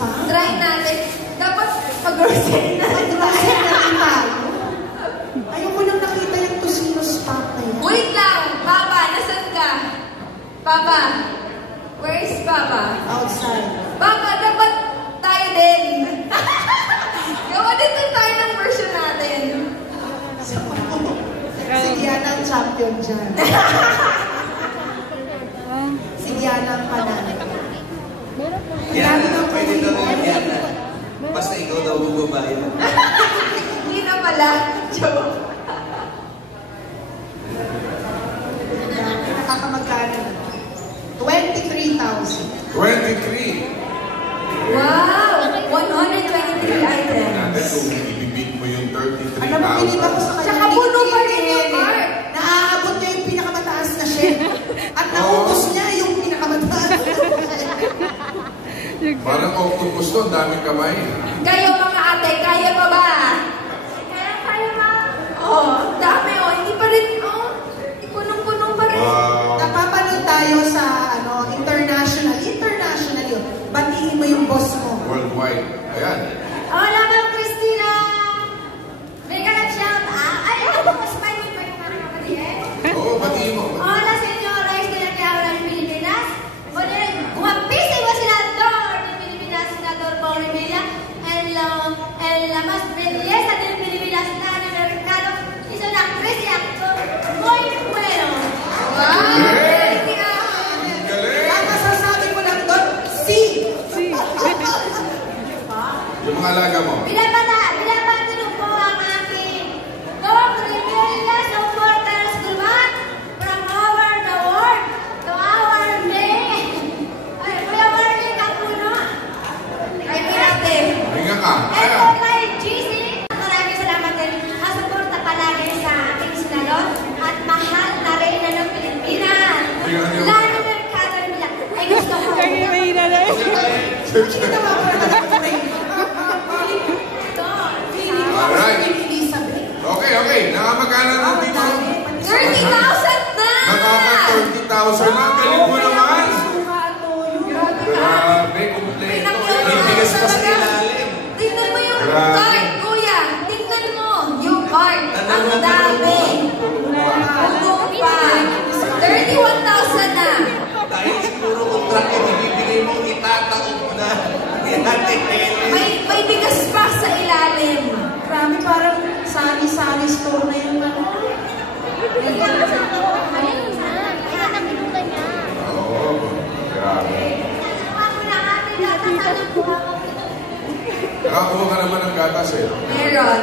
pa? Try natin. Dapat pag-grocery na. Pag-grocery natin tayo. Ayaw ko lang nakita yung Tocino spot na yan. Wait lang! Papa, nasan ka? Papa, where is Papa? Outside. Papa, dapat tayo din. Gawa din tayo ng version natin. Si Diana ang champion dyan. Si Diana ang panalo. Diana, pwede daw yung Diana. Basta ikaw daw bubabae mo. Hindi na pala. Joke. Nakakamagkano na. 23,000. 23! Wow! 123 items. Natin kung ibibig mo yung 33,000. Alam mo, pinig ako sa kanya. Tsaka puno pa rin yung cart. Naaabot niya yung pinakamataas na share. At naubos niya yung pinakamataas na share. Parang octopus to, ang daming kamay. Kayo mga ate, kaya pa ba? Kaya ba? Oh, dami oh. Hindi pa rin, oh. Punong-punong pa rin. Wow. Napapanood tayo sa international yun. Batiin mo yung boss mo. Worldwide. Ayan. Hola, Ma'am Christina! May ganap shout out. Ay, ako mas may pa yung mga kapatid. Oo, batiin mo. Hola, señora. Este la que habla en Pilipinas. Guapísimo senador de Pilipinas, senador Paul Revilla. En la más belleza de Pilipinas, Dani Mercado. Hizo una actriz y actor muy bueno. Wow! Ang masasabi ko lang doon, si. Yung mga alaga mo. Binabati po ang aking Dog Revilla supporters naman from over the world to our day. Ay, Kuya Marlene Capuno. Ay, pirate. Hinga ka. And Ayan. kay GC, maraming salamat din. Nasuporta palagi sa ating senador at mahal na reyna ng Pilipinas. Lalo Mercado Revilla. Ay, gusto ko. Hindi naman ako naman Alright. Elizabeth. Okay. Nakamagkana na dito. 30,000 na! Nakaka-30,000 na. Galing mo naman. Grabe, kumpleto. May bigas pa sa ilalim. Tingnan mo yung Grabe. card, kuya. Tingnan mo yung card. Ang dami. Ano pa? 31,000 na. Dahil siguro contract yung ibibigay mo, itataon mo na. Hindi natin kailan. May bigas pa sa ilalim. Grabe, parang sali-sali store na yun. Oo. Grabe. Ako na ate, natatanong ko. Nakakuha ka naman ng gatas eh. Meron.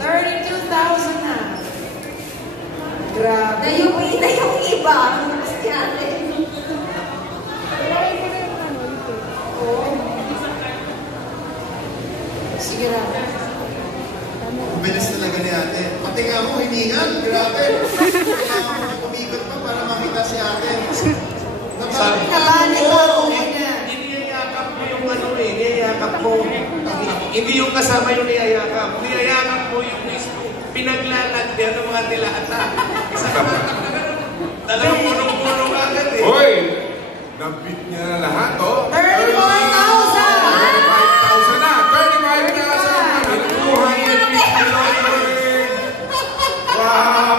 32,000 na. Grabe. Nayuwi na yung iba. Kasi ate. Sige lang. Ang bilis talaga ni ate. Pati nga mo, hiningan. Grabe. Kailangan mo kumikot pa para makita si ate. Sabi Nabalik ako. Niyayakap mo yung ano eh. Niyayakap mo. Hindi yung kasama yung niyayakap. Niyayakap mo yung mismo. Pinaglalagyan ng mga dilata. Talagang punong-punong agad eh. Hoy! Nabit niya na lahat, oh. 34,000! 35,000 na! 35,000! Nakuha niya yung 50. Wow!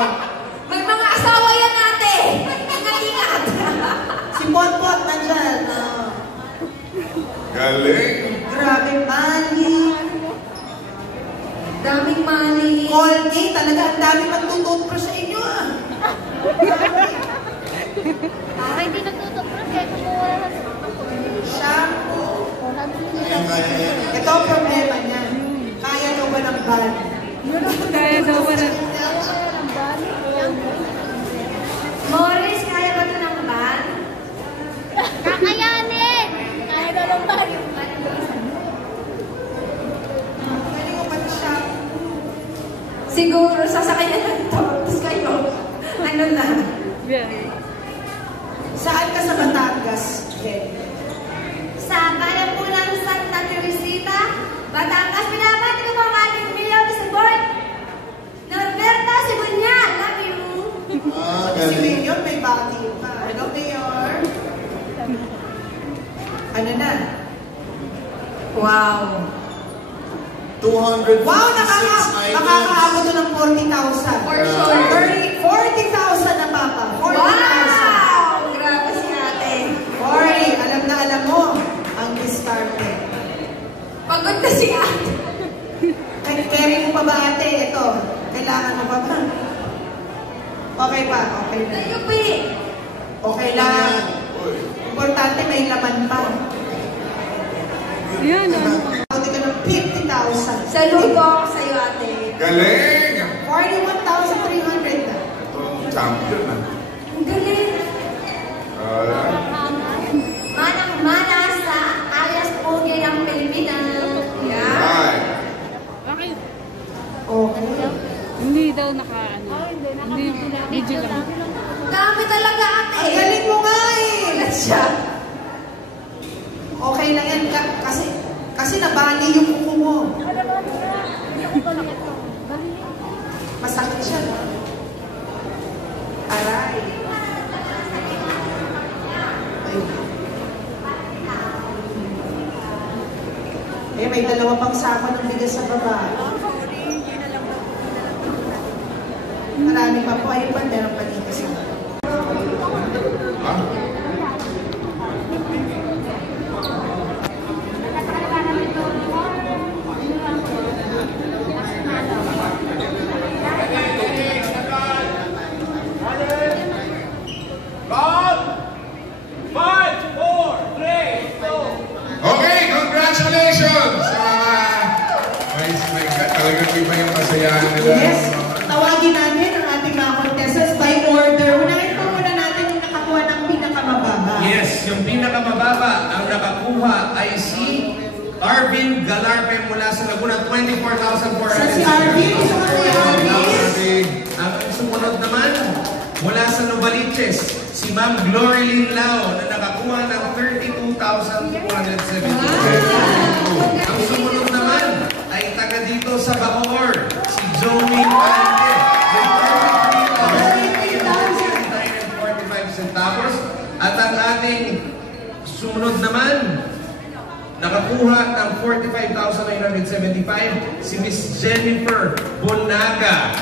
May mga asawa yan ate. Ingat-ingat. Si Pot-Pot nandyan. Galing! Grabe, mali. Daming mali. Colgate, talaga ang dami magtututo sa inyo ah. Hindi nagtutupros kaya kumuha na Shampoo. Kaya yan. Ito ang problema niya. Kaya daw ba ng ban? Kaya daw ba na? Morris, kaya ba ito ng ban? Kakayanin! Kaya daw ng ban. Galing mo pa na shampoo. Siguro sasakay na lang ito. Tapos kayo, ano na? Saan ka sa Batangas? Okay. Sa Balampulang Santa Teresita, Batangas, pinabati ko po ang ating Mayor sa board. Norberta Sibunya, love you. Ah, Si galing. Mayor may bati pa. Hello, Mayor. Ano na? Wow. 256 Wow, items. nakakaabot to ng 40,000. For sure. 40,000 na, Papa. 40,000. Wow! Grabe si ate. 40. Alam na alam mo ang diskarte. Pagod na si ate. Carry mo pa ba, ate? Ito. Kailangan mo pa ba? Okay pa. Okay na. Tayo, Pi. Okay lang. Importante may laman pa. Yan, ano. Ako ka ng 50,000. Saludo ako sa'yo, ate. Galing! 41,300 na. Itong champion na. Ang galing. Manang-mana sa alias Pogi ng Pilipinas. Yan. Right. Bakit? Okay. Hindi daw naka-ano. Hindi, video lang. Dami talaga, ate. Ang galing mo nga eh. Ulat siya. Okay lang yan. Kasi nabali yung kuko mo. Masakit siya, no? Aray. Ay, may dalawa pang sako ng bigas sa baba. Marami pa po. Ayun pa, meron pa dito sa Okay, congratulations! My God, talagang iba yung masayahan nila. Yes, tawagin natin ang ating mga contestants by order. Unahin po muna natin yung nakakuha ng pinakamababa. Yes, yung pinakamababa ang nakakuha ay si Arvin Galarpe mula sa Laguna, 24,400. Sa si Arvin, gusto ko si Arvin. Ang sumunod naman, mula sa Novaliches, si Ma'am Glory Lynn Lao na nakakuha ng 32,270. Ang sumunod naman ay taga dito sa Bacoor, si Joey Palante. With 33,849.45 centavos. At ang ating sumunod naman, nakakuha ng 45,975 si Miss Jennifer Bonaga.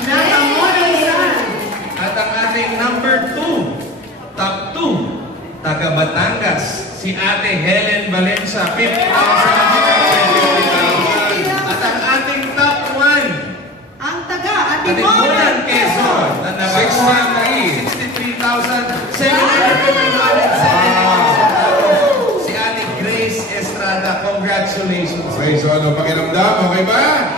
At ang ating number 2, top 2, taga Batangas, si Ate Helen Valencia, 50,000. At ang ating top 1, Ang taga, Ate Ate Monan Monan Quezon, na nakakuha ng 63,770. Si Ate Grace Estrada, congratulations. Okay, so ano pakiramdam? Okay ba?